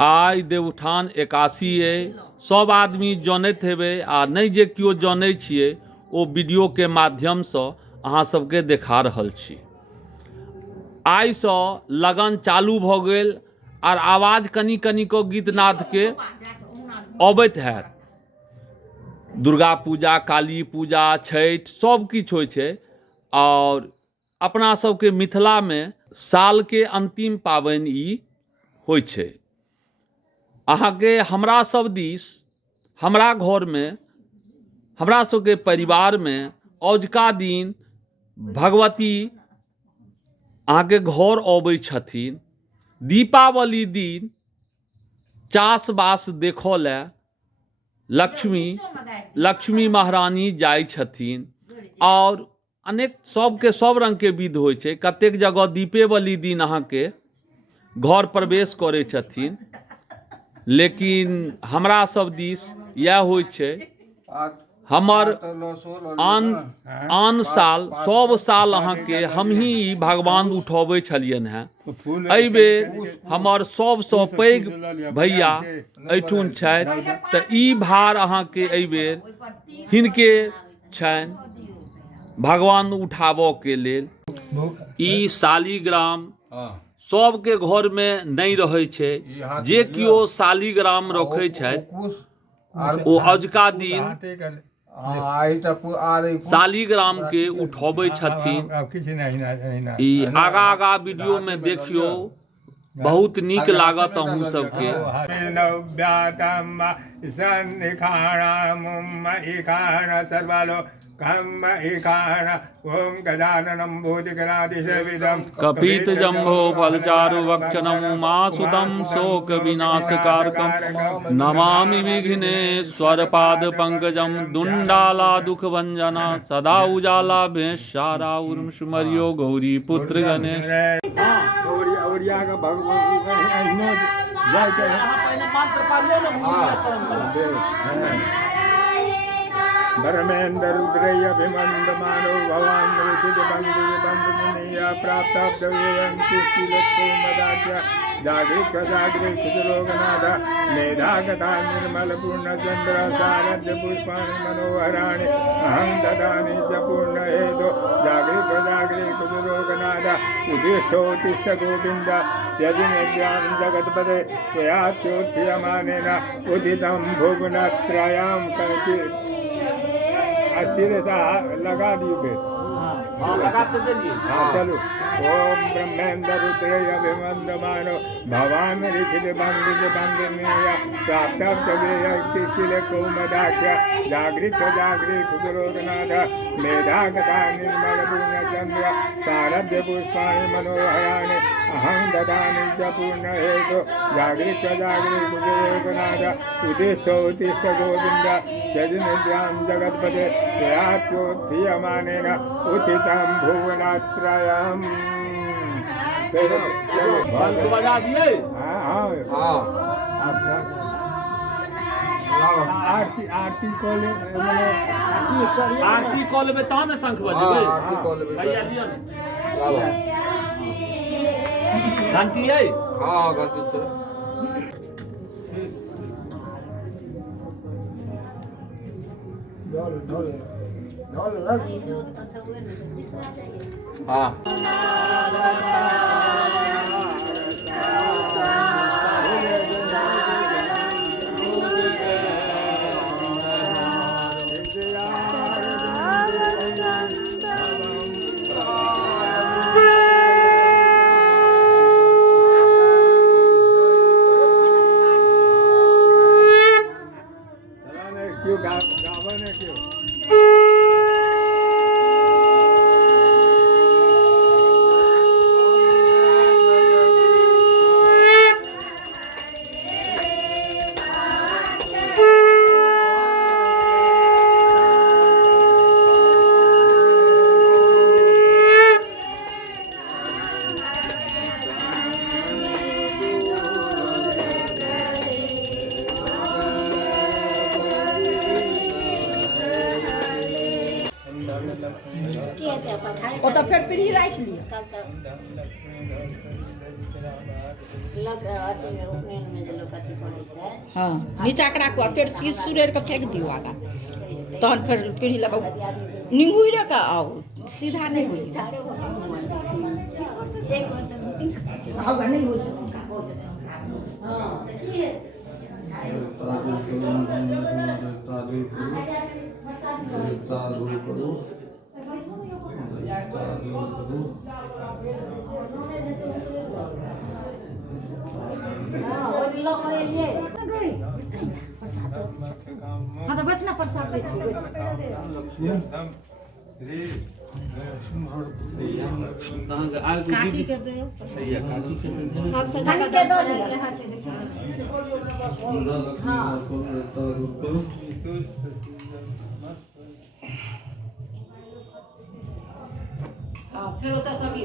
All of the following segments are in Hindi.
आइ देवउठान एकादशी अइ। सब आदमी जानैत हेबै, आ नहि जे केओ जानै छियै ओ वीडियोके माध्यमसँ अहाँ सबके देखा रहल छी। आइसँ लगन चालू भऽ गेल, आर आवाज कनि कनिको गीतनादके अबैत हैत। दुर्गा पूजा, काली पूजा, छठि सब किछु होइ छै। और अपना सबके मिथिलामे सालके अंतिम पाबनि ई होइ छै। अहाँके हमरा सब दिस, हमरा घरमे, हमरा सबके परिवारमे अजुका दिन भगवती अहाँके घर अबै छथिन। दीपावली दिन चास बास देखऽ लए लक्ष्मी महारानी जाइ छथिन। और अनेक सबके सब रंगके विध होइ छै। कतेक जगह दीपावली दिन अहाँके घर प्रवेश करै छथिन, लेकिन हमरा सब दिस इएह होइ छै। हमर आन साल, सब साल अहाँके हमही भगवान उठबै छलियनि हेँ। एहि बेर हमर सबसँ पैघ भैया एहिठुन छथि, तऽ ई भार अहाँके एहि बेर हिनके छनि भगवान उठाबऽके लेल। ई शालिग्राम सबके घरमे नहि रहै छै। जे केओ शालिग्राम रखै छथि ओ अजुका दिन शालिग्रामके उठबै छथिन। ई आगा आगा वीडियोमे देखियौ, बहुत नीक लागत अहूँ सबके। कपित जम्भो फलचारु वक्षणं उमासुतं शोक विनाशकारकं नमामि विघ्नेश्वर पाद पंकजं। दुंडाला दुख भंजना सदा उजाला भेषारा उर्मश्मर्यो गौरी पुत्र गणेश। धर्मेन्द्र रुद्रय अभिमंदमानो भवान रुचिर बंदनीय प्राप्त जागृत जागृत सुरोगनाथ मेधागता निर्मल पूर्ण चंद्र सारथ्य पुष्पाणि मनोहराणि अहं ददामि च पूर्ण हेतु जागृत जागृत सुरोगनाथ उदिष्ठोत्तिष्ठ गोविंद यजिनेभ्यां जगत्पते त्वया चोत्थ्यमानेन उदितं भुवनत्रयं कंचित्। लगा दिए। लगाते चलिए। चलो। ओम ब्रह्मेन्द्र रुद्रय अभिमंदमानो भवान ऋषि बंदनीय प्राप्त कौमदाख्य जागृत जागृत सुरोगनाथ मेधागता निर्मल पूर्ण चंद्र सारभ्य पुष्पाणि मनोहराणि अहं ददामि च पूर्ण हेतु जागृत जागृत सुरोगनाथ उदिष्ठोत्तिष्ठ गोविंद यजिनेभ्यां जगत्पते त्वया चोत्थ्यमानेन उदितं भुवनत्रयम्। बंद बजा दिए। आरती कॉल आरती कॉल में तहन ने शंख बजेबै। भैया लियो ने घंटी है। हाँ घंटी से हाँ ओ तो फिर फ्री राख लियो हाँ नीचा के राखू आ फेर सिर सुरेर के फेंक दियो आगा तहन फेर पीढ़ी लगाओ निंगुइरे के आओ सीधा नहीं होई आगा नहीं हो हाँ तो बस ना प्रसाद दे काटी के दे सब सजा के दो यहाँ छे देखिए हाँ हाँ फिर होता सभी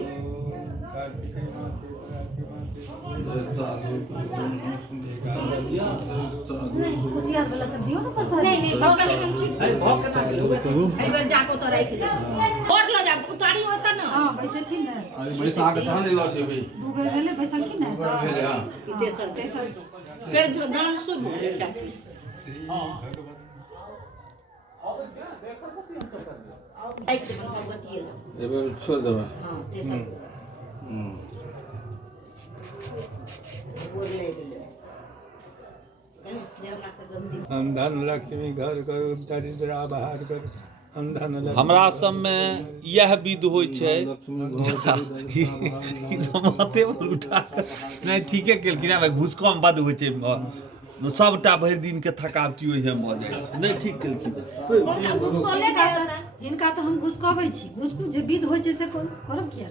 कुसियार वाला सब दियो ना प्रसाद नहीं सब का लेकिन छिट ए भोग केना के लेबे एक बार जाको तो राख दे और लो जा उतारी होता ना हां वैसे थी ना अरे बड़ी साग कहां ले लो जेबे दू बेर भेले बैसल की ना भेले हां तेसर फिर दान शुभ एकटा शीश हां एक दिन भगवती एबे छोड़ देबे हां तेसर वो ले ले हम धन लक्ष्मी घर करू दरिद्रा बाहर करू हम धन लक्ष्मी हमरा सब में यह विध होइ छै ई तो माथे पर उठा नहीं ठीके केलखिन भाई घुसकम बड होइ छै सबटा भरि दिन के थकावटी ओहि में भ जाइ छै नहीं ठीक केलखिन इनका तो हम घुसकबै छी घुसकू जे विध होइ छै से करब किया